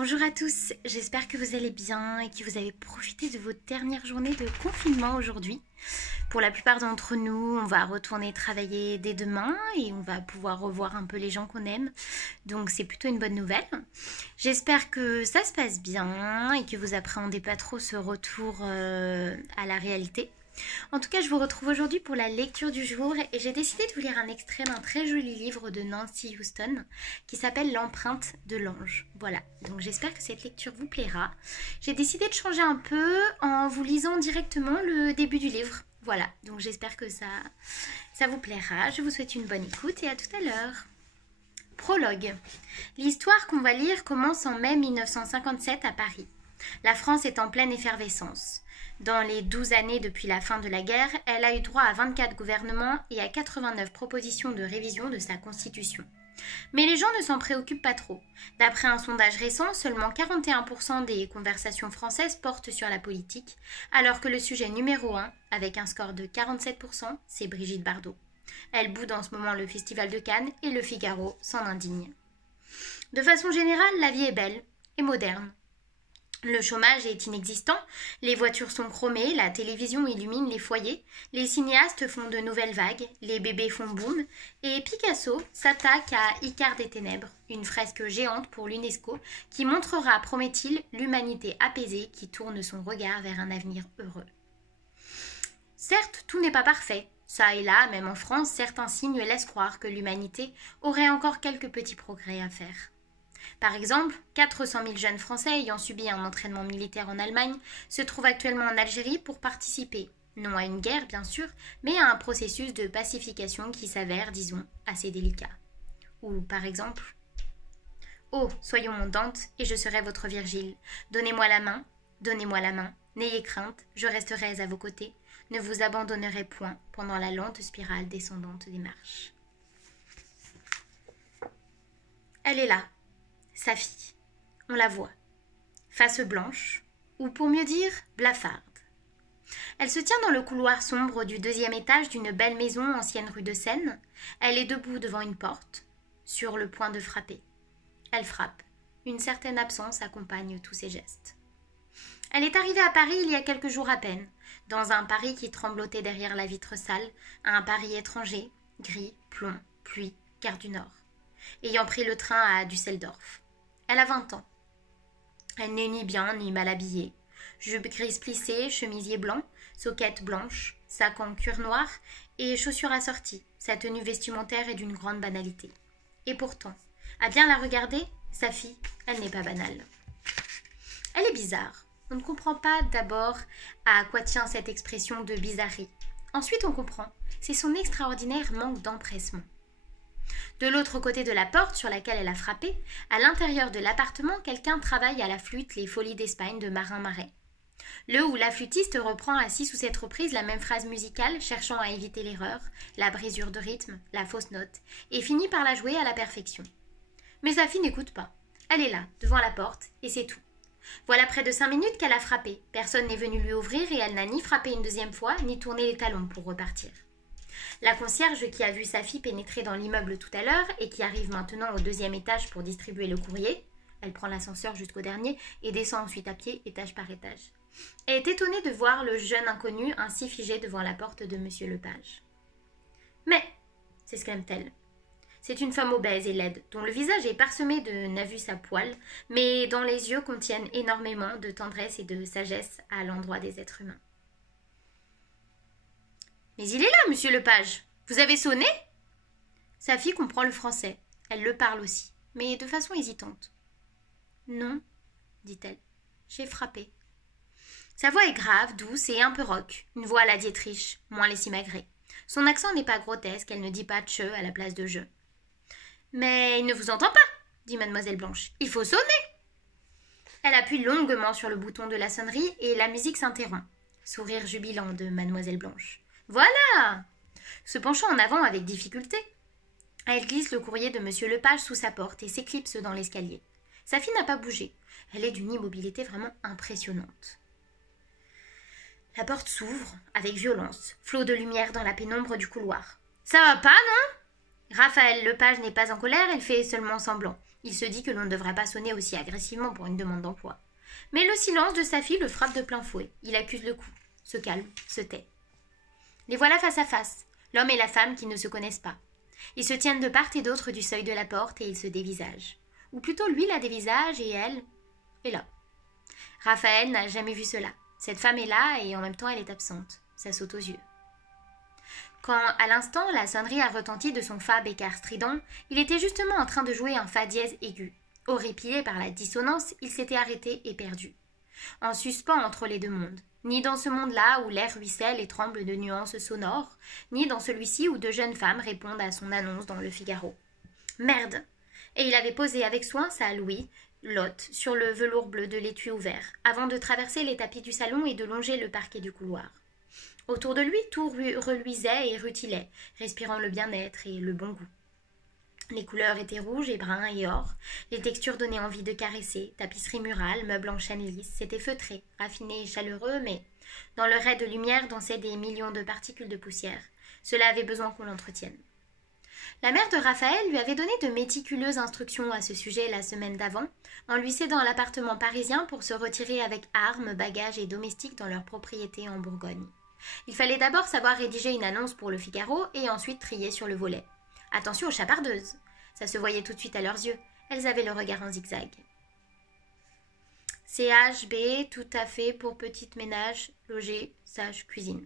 Bonjour à tous, j'espère que vous allez bien et que vous avez profité de votre dernière journée de confinement aujourd'hui. Pour la plupart d'entre nous, on va retourner travailler dès demain et on va pouvoir revoir un peu les gens qu'on aime. Donc c'est plutôt une bonne nouvelle. J'espère que ça se passe bien et que vous appréhendez pas trop ce retour à la réalité. En tout cas, je vous retrouve aujourd'hui pour la lecture du jour et j'ai décidé de vous lire un extrait d'un très joli livre de Nancy Houston qui s'appelle L'empreinte de l'ange. Voilà, donc j'espère que cette lecture vous plaira. J'ai décidé de changer un peu en vous lisant directement le début du livre. Voilà, donc j'espère que ça vous plaira. Je vous souhaite une bonne écoute et à tout à l'heure. Prologue. L'histoire qu'on va lire commence en mai 1957 à Paris. La France est en pleine effervescence. Dans les 12 années depuis la fin de la guerre, elle a eu droit à 24 gouvernements et à 89 propositions de révision de sa constitution. Mais les gens ne s'en préoccupent pas trop. D'après un sondage récent, seulement 41% des conversations françaises portent sur la politique, alors que le sujet numéro 1, avec un score de 47%, c'est Brigitte Bardot. Elle boude en ce moment le Festival de Cannes et le Figaro s'en indigne. De façon générale, la vie est belle et moderne. Le chômage est inexistant, les voitures sont chromées, la télévision illumine les foyers, les cinéastes font de nouvelles vagues, les bébés font boum, et Picasso s'attaque à Icare des ténèbres, une fresque géante pour l'UNESCO qui montrera, promet-il, l'humanité apaisée qui tourne son regard vers un avenir heureux. Certes, tout n'est pas parfait. Ça et là, même en France, certains signes laissent croire que l'humanité aurait encore quelques petits progrès à faire. Par exemple, 400 000 jeunes Français ayant subi un entraînement militaire en Allemagne se trouvent actuellement en Algérie pour participer, non à une guerre bien sûr, mais à un processus de pacification qui s'avère, disons, assez délicat. Ou par exemple, « Oh, soyons mondantes, et je serai votre Virgile. Donnez-moi la main, n'ayez crainte, je resterai à vos côtés, ne vous abandonnerai point pendant la lente spirale descendante des marches. » Elle est là. Sa fille, on la voit, face blanche, ou pour mieux dire, blafarde. Elle se tient dans le couloir sombre du 2e étage d'une belle maison ancienne rue de Seine. Elle est debout devant une porte, sur le point de frapper. Elle frappe. Une certaine absence accompagne tous ses gestes. Elle est arrivée à Paris il y a quelques jours à peine, dans un Paris qui tremblotait derrière la vitre sale, un Paris étranger, gris, plomb, pluie, gare du Nord, ayant pris le train à Düsseldorf. Elle a 20 ans. Elle n'est ni bien ni mal habillée. Jupe grise plissée, chemisier blanc, soquette blanche, sac en cuir noir et chaussures assorties. Sa tenue vestimentaire est d'une grande banalité. Et pourtant, à bien la regarder, sa fille, elle n'est pas banale. Elle est bizarre. On ne comprend pas d'abord à quoi tient cette expression de bizarrerie. Ensuite, on comprend. C'est son extraordinaire manque d'empressement. De l'autre côté de la porte sur laquelle elle a frappé, à l'intérieur de l'appartement, quelqu'un travaille à la flûte les Folies d'Espagne de Marin Marais. Le ou la flûtiste reprend à 6 ou 7 reprises la même phrase musicale, cherchant à éviter l'erreur, la brisure de rythme, la fausse note, et finit par la jouer à la perfection. Mais sa fille n'écoute pas. Elle est là, devant la porte, et c'est tout. Voilà près de 5 minutes qu'elle a frappé. Personne n'est venu lui ouvrir et elle n'a ni frappé une deuxième fois, ni tourné les talons pour repartir. La concierge qui a vu sa fille pénétrer dans l'immeuble tout à l'heure et qui arrive maintenant au 2e étage pour distribuer le courrier, elle prend l'ascenseur jusqu'au dernier et descend ensuite à pied étage par étage, est étonnée de voir le jeune inconnu ainsi figé devant la porte de Monsieur Lepage. « Mais !» s'exclame-t-elle. C'est une femme obèse et laide, dont le visage est parsemé de navus à poils, mais dont les yeux contiennent énormément de tendresse et de sagesse à l'endroit des êtres humains. « Mais il est là, monsieur Lepage. Vous avez sonné ?» Sa fille comprend le français. Elle le parle aussi, mais de façon hésitante. « Non, dit-elle. J'ai frappé. » Sa voix est grave, douce et un peu rauque. Une voix à la Dietrich, moins les simagrées. Son accent n'est pas grotesque, elle ne dit pas « tche » à la place de « je ». « Mais il ne vous entend pas, dit mademoiselle Blanche. Il faut sonner. » Elle appuie longuement sur le bouton de la sonnerie et la musique s'interrompt. Sourire jubilant de mademoiselle Blanche. « Voilà !» Se penchant en avant avec difficulté, elle glisse le courrier de Monsieur Lepage sous sa porte et s'éclipse dans l'escalier. Sa fille n'a pas bougé. Elle est d'une immobilité vraiment impressionnante. La porte s'ouvre avec violence, flot de lumière dans la pénombre du couloir. « Ça va pas, non ?» Raphaël Lepage n'est pas en colère, elle fait seulement semblant. Il se dit que l'on ne devrait pas sonner aussi agressivement pour une demande d'emploi. Mais le silence de sa fille le frappe de plein fouet. Il accuse le coup, se calme, se tait. Les voilà face à face, l'homme et la femme qui ne se connaissent pas. Ils se tiennent de part et d'autre du seuil de la porte et ils se dévisagent. Ou plutôt lui la dévisage et elle est là. Raphaël n'a jamais vu cela. Cette femme est là et en même temps elle est absente. Ça saute aux yeux. Quand, à l'instant, la sonnerie a retenti de son fa bécard strident, il était justement en train de jouer un fa dièse aigu. Horripilé par la dissonance, il s'était arrêté et perdu. En suspens entre les deux mondes. Ni dans ce monde-là où l'air ruisselle et tremble de nuances sonores, ni dans celui-ci où deux jeunes femmes répondent à son annonce dans le Figaro. Merde! Et il avait posé avec soin sa Louis, lotte, sur le velours bleu de l'étui ouvert, avant de traverser les tapis du salon et de longer le parquet du couloir. Autour de lui, tout reluisait et rutilait, respirant le bien-être et le bon goût. Les couleurs étaient rouges et bruns et or, les textures donnaient envie de caresser, tapisserie murale, meubles en chêne lisse, c'était feutré, raffiné et chaleureux, mais dans le rai de lumière dansaient des millions de particules de poussière. Cela avait besoin qu'on l'entretienne. La mère de Raphaël lui avait donné de méticuleuses instructions à ce sujet la semaine d'avant, en lui cédant l'appartement parisien pour se retirer avec armes, bagages et domestiques dans leur propriété en Bourgogne. Il fallait d'abord savoir rédiger une annonce pour le Figaro et ensuite trier sur le volet. Attention aux chapardeuses. Ça se voyait tout de suite à leurs yeux. Elles avaient le regard en zigzag. CHB, tout à fait pour petite ménage, loger, sage, cuisine.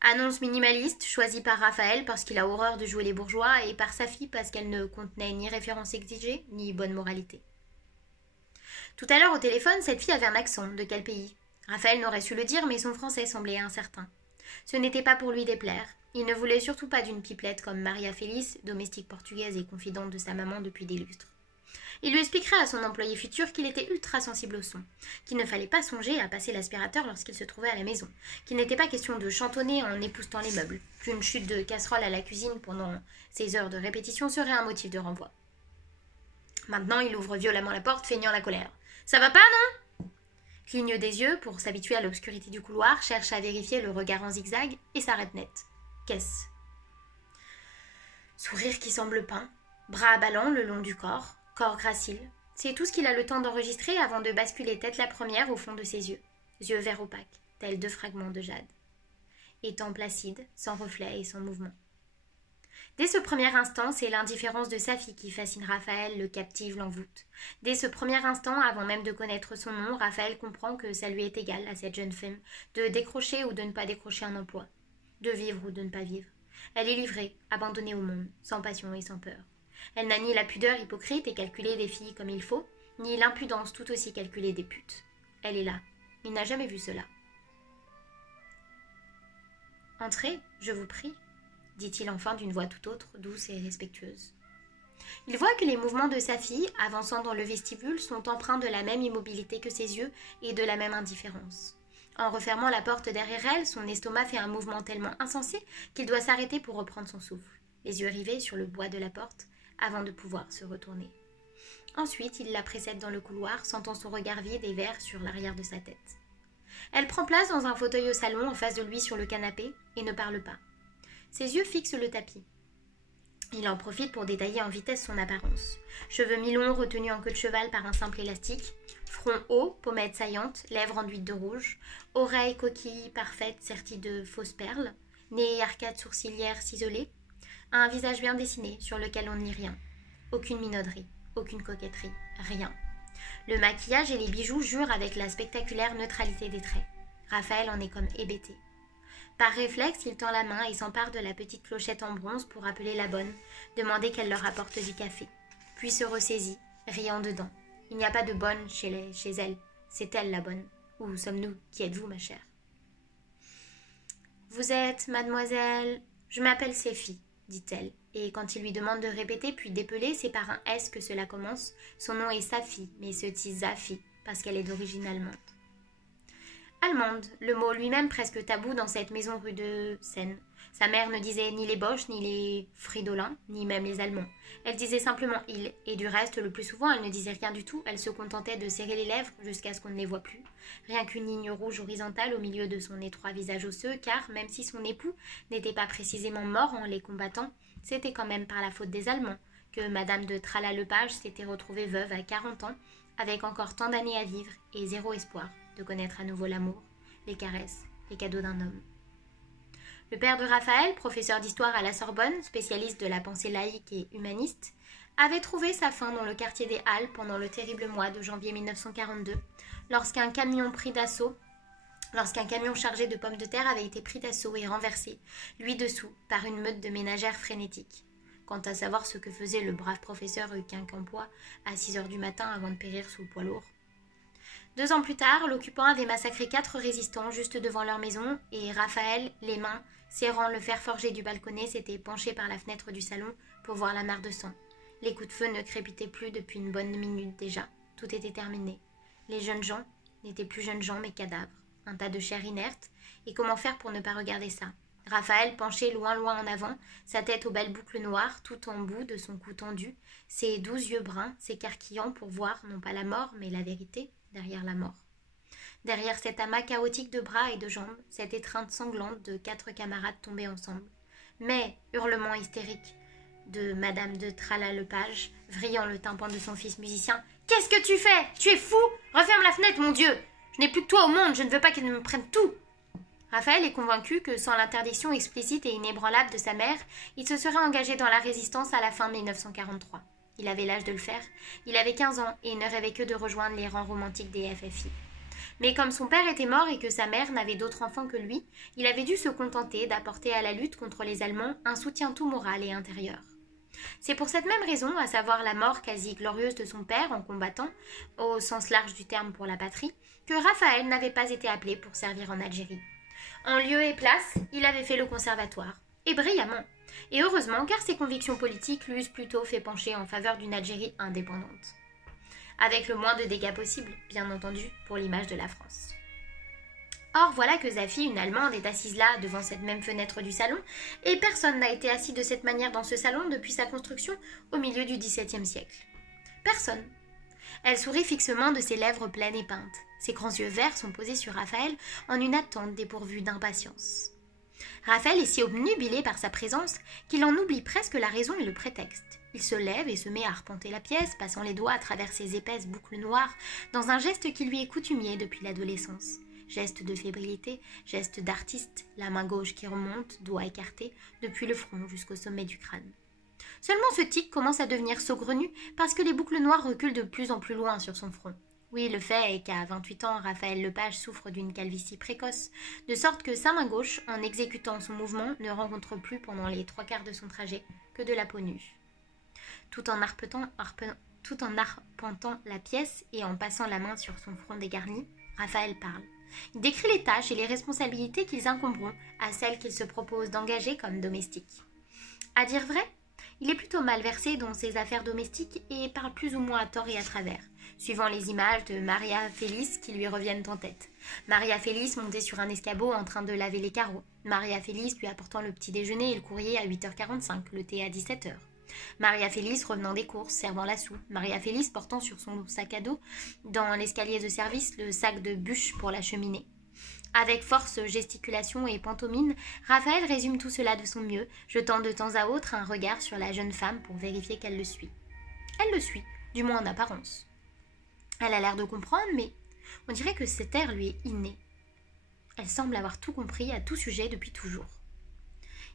Annonce minimaliste, choisie par Raphaël parce qu'il a horreur de jouer les bourgeois et par sa fille parce qu'elle ne contenait ni référence exigée, ni bonne moralité. Tout à l'heure au téléphone, cette fille avait un accent. De quel pays ? Raphaël n'aurait su le dire, mais son français semblait incertain. Ce n'était pas pour lui déplaire. Il ne voulait surtout pas d'une pipelette comme Maria Félix, domestique portugaise et confidente de sa maman depuis des lustres. Il lui expliquerait à son employé futur qu'il était ultra sensible au son, qu'il ne fallait pas songer à passer l'aspirateur lorsqu'il se trouvait à la maison, qu'il n'était pas question de chantonner en époustant les meubles, qu'une chute de casserole à la cuisine pendant ses heures de répétition serait un motif de renvoi. Maintenant, il ouvre violemment la porte, feignant la colère. « Ça va pas, non ?» Cligne des yeux pour s'habituer à l'obscurité du couloir, cherche à vérifier le regard en zigzag et s'arrête net. Qu'est-ce ? Sourire qui semble peint, bras ballants le long du corps gracile. C'est tout ce qu'il a le temps d'enregistrer avant de basculer tête la première au fond de ses yeux verts opaques, tels deux fragments de jade. Étant placide, sans reflet et sans mouvement. Dès ce premier instant, c'est l'indifférence de sa fille qui fascine Raphaël, le captive, l'envoûte. Dès ce premier instant, avant même de connaître son nom, Raphaël comprend que ça lui est égal à cette jeune femme de décrocher ou de ne pas décrocher un emploi, de vivre ou de ne pas vivre. Elle est livrée, abandonnée au monde, sans passion et sans peur. Elle n'a ni la pudeur hypocrite et calculée des filles comme il faut, ni l'impudence tout aussi calculée des putes. Elle est là. Il n'a jamais vu cela. « Entrez, je vous prie », dit-il enfin d'une voix tout autre, douce et respectueuse. Il voit que les mouvements de sa fille, avançant dans le vestibule, sont empreints de la même immobilité que ses yeux et de la même indifférence. En refermant la porte derrière elle, son estomac fait un mouvement tellement insensé qu'il doit s'arrêter pour reprendre son souffle, les yeux rivés sur le bois de la porte, avant de pouvoir se retourner. Ensuite, il la précède dans le couloir, sentant son regard vide et vert sur l'arrière de sa tête. Elle prend place dans un fauteuil au salon, en face de lui sur le canapé, et ne parle pas. Ses yeux fixent le tapis. Il en profite pour détailler en vitesse son apparence. Cheveux mi-longs retenus en queue de cheval par un simple élastique, front haut, pommettes saillantes, lèvres enduites de rouge, oreilles coquilles parfaites serties de fausses perles, nez et arcades sourcilières ciselées, un visage bien dessiné sur lequel on ne lit rien. Aucune minauderie, aucune coquetterie, rien. Le maquillage et les bijoux jurent avec la spectaculaire neutralité des traits. Raphaël en est comme hébété. Par réflexe, il tend la main et s'empare de la petite clochette en bronze pour appeler la bonne, demander qu'elle leur apporte du café. Puis se ressaisit, riant dedans. Il n'y a pas de bonne chez elle, c'est elle la bonne. Où sommes-nous? Qui êtes-vous, ma chère? Vous êtes mademoiselle... Je m'appelle Séphie, dit-elle, et quand il lui demande de répéter puis d'épeler, c'est par un S que cela commence. Son nom est Safi, mais se dit Zafi, parce qu'elle est d'origine allemande. Allemande, le mot lui-même presque tabou dans cette maison rue de Seine. Sa mère ne disait ni les Boches, ni les Fridolins, ni même les Allemands. Elle disait simplement « il », et du reste, le plus souvent, elle ne disait rien du tout, elle se contentait de serrer les lèvres jusqu'à ce qu'on ne les voie plus. Rien qu'une ligne rouge horizontale au milieu de son étroit visage osseux, car, même si son époux n'était pas précisément mort en les combattant, c'était quand même par la faute des Allemands que Madame de Tralala-Lepage s'était retrouvée veuve à 40 ans, avec encore tant d'années à vivre et zéro espoir de connaître à nouveau l'amour, les caresses, les cadeaux d'un homme. Le père de Raphaël, professeur d'histoire à la Sorbonne, spécialiste de la pensée laïque et humaniste, avait trouvé sa fin dans le quartier des Halles pendant le terrible mois de janvier 1942, lorsqu'un camion chargé de pommes de terre avait été pris d'assaut et renversé, lui dessous, par une meute de ménagères frénétiques. Quant à savoir ce que faisait le brave professeur Quincampoix à 6 heures du matin avant de périr sous le poids lourd. 2 ans plus tard, l'occupant avait massacré 4 résistants juste devant leur maison et Raphaël, les mains serrant le fer forgé du balconnet, s'était penché par la fenêtre du salon pour voir la mare de sang. Les coups de feu ne crépitaient plus depuis une bonne minute déjà. Tout était terminé. Les jeunes gens n'étaient plus jeunes gens mais cadavres. Un tas de chair inerte. Et comment faire pour ne pas regarder ça? Raphaël penché loin en avant, sa tête aux belles boucles noires, tout en bout de son cou tendu, ses 12 yeux bruns s'écarquillant pour voir non pas la mort mais la vérité derrière la mort. Derrière cet amas chaotique de bras et de jambes, cette étreinte sanglante de 4 camarades tombés ensemble. Mais, hurlement hystérique de Madame de Tralala-Lepage, vrillant le tympan de son fils musicien, « Qu'est-ce que tu fais? Tu es fou? Referme la fenêtre, mon Dieu! Je n'ai plus que toi au monde, je ne veux pas qu'elle me prenne tout !» Raphaël est convaincu que sans l'interdiction explicite et inébranlable de sa mère, il se serait engagé dans la résistance à la fin de 1943. Il avait l'âge de le faire, il avait 15 ans et il ne rêvait que de rejoindre les rangs romantiques des FFI. Mais comme son père était mort et que sa mère n'avait d'autre enfant que lui, il avait dû se contenter d'apporter à la lutte contre les Allemands un soutien tout moral et intérieur. C'est pour cette même raison, à savoir la mort quasi glorieuse de son père en combattant, au sens large du terme pour la patrie, que Raphaël n'avait pas été appelé pour servir en Algérie. En lieu et place, il avait fait le conservatoire, et brillamment, et heureusement car ses convictions politiques lui eussent plutôt fait pencher en faveur d'une Algérie indépendante. Avec le moins de dégâts possible, bien entendu, pour l'image de la France. Or, voilà que Zafi, une Allemande, est assise là, devant cette même fenêtre du salon, et personne n'a été assis de cette manière dans ce salon depuis sa construction au milieu du XVIIe siècle. Personne. Elle sourit fixement de ses lèvres pleines et peintes. Ses grands yeux verts sont posés sur Raphaël en une attente dépourvue d'impatience. Raphaël est si obnubilé par sa présence qu'il en oublie presque la raison et le prétexte. Il se lève et se met à arpenter la pièce, passant les doigts à travers ses épaisses boucles noires, dans un geste qui lui est coutumier depuis l'adolescence. Geste de fébrilité, geste d'artiste, la main gauche qui remonte, doigt écarté, depuis le front jusqu'au sommet du crâne. Seulement ce tic commence à devenir saugrenu parce que les boucles noires reculent de plus en plus loin sur son front. Oui, le fait est qu'à 28 ans, Raphaël Lepage souffre d'une calvitie précoce, de sorte que sa main gauche, en exécutant son mouvement, ne rencontre plus pendant les 3/4 de son trajet que de la peau nue. Tout en arpentant la pièce et en passant la main sur son front dégarni, Raphaël parle. Il décrit les tâches et les responsabilités qu'ils incomberont à celles qu'il se propose d'engager comme domestiques. À dire vrai, il est plutôt mal versé dans ses affaires domestiques et parle plus ou moins à tort et à travers, suivant les images de Maria Félix qui lui reviennent en tête. Maria Félix montée sur un escabeau en train de laver les carreaux. Maria Félix lui apportant le petit déjeuner et le courrier à 8h45, le thé à 17h. Maria Félix revenant des courses, servant la soupe. Maria Félix portant sur son sac à dos, dans l'escalier de service, le sac de bûches pour la cheminée. Avec force, gesticulation et pantomime, Raphaël résume tout cela de son mieux, jetant de temps à autre un regard sur la jeune femme pour vérifier qu'elle le suit. Elle le suit, du moins en apparence. Elle a l'air de comprendre, mais on dirait que cet air lui est inné. Elle semble avoir tout compris à tout sujet depuis toujours.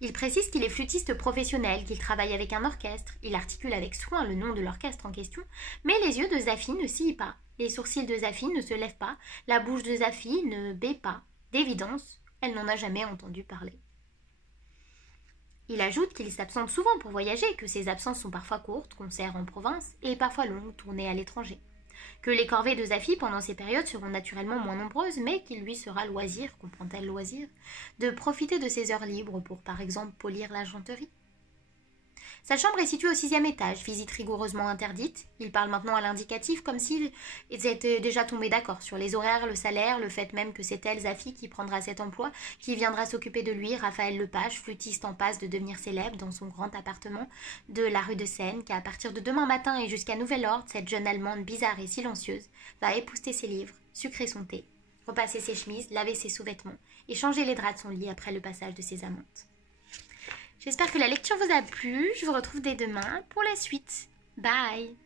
Il précise qu'il est flûtiste professionnel, qu'il travaille avec un orchestre. Il articule avec soin le nom de l'orchestre en question, mais les yeux de Zafi ne scillent pas. Les sourcils de Zafi ne se lèvent pas, la bouche de Zafi ne bâit pas. D'évidence, elle n'en a jamais entendu parler. Il ajoute qu'il s'absente souvent pour voyager, que ses absences sont parfois courtes, concerts en province, et parfois longues, tournées à l'étranger. Que les corvées de Zafi pendant ces périodes seront naturellement moins nombreuses, mais qu'il lui sera loisir, comprend-elle loisir, de profiter de ses heures libres pour, par exemple, polir l'argenterie. Sa chambre est située au 6e étage, visite rigoureusement interdite. Il parle maintenant à l'indicatif comme s'ils étaient déjà tombés d'accord sur les horaires, le salaire, le fait même que c'est elle, Zafi, qui prendra cet emploi, qui viendra s'occuper de lui, Raphaël Lepage, flûtiste en passe de devenir célèbre dans son grand appartement de la rue de Seine, qu'à partir de demain matin et jusqu'à nouvel ordre, cette jeune Allemande bizarre et silencieuse va épousseter ses livres, sucrer son thé, repasser ses chemises, laver ses sous-vêtements et changer les draps de son lit après le passage de ses amantes. J'espère que la lecture vous a plu. Je vous retrouve dès demain pour la suite. Bye!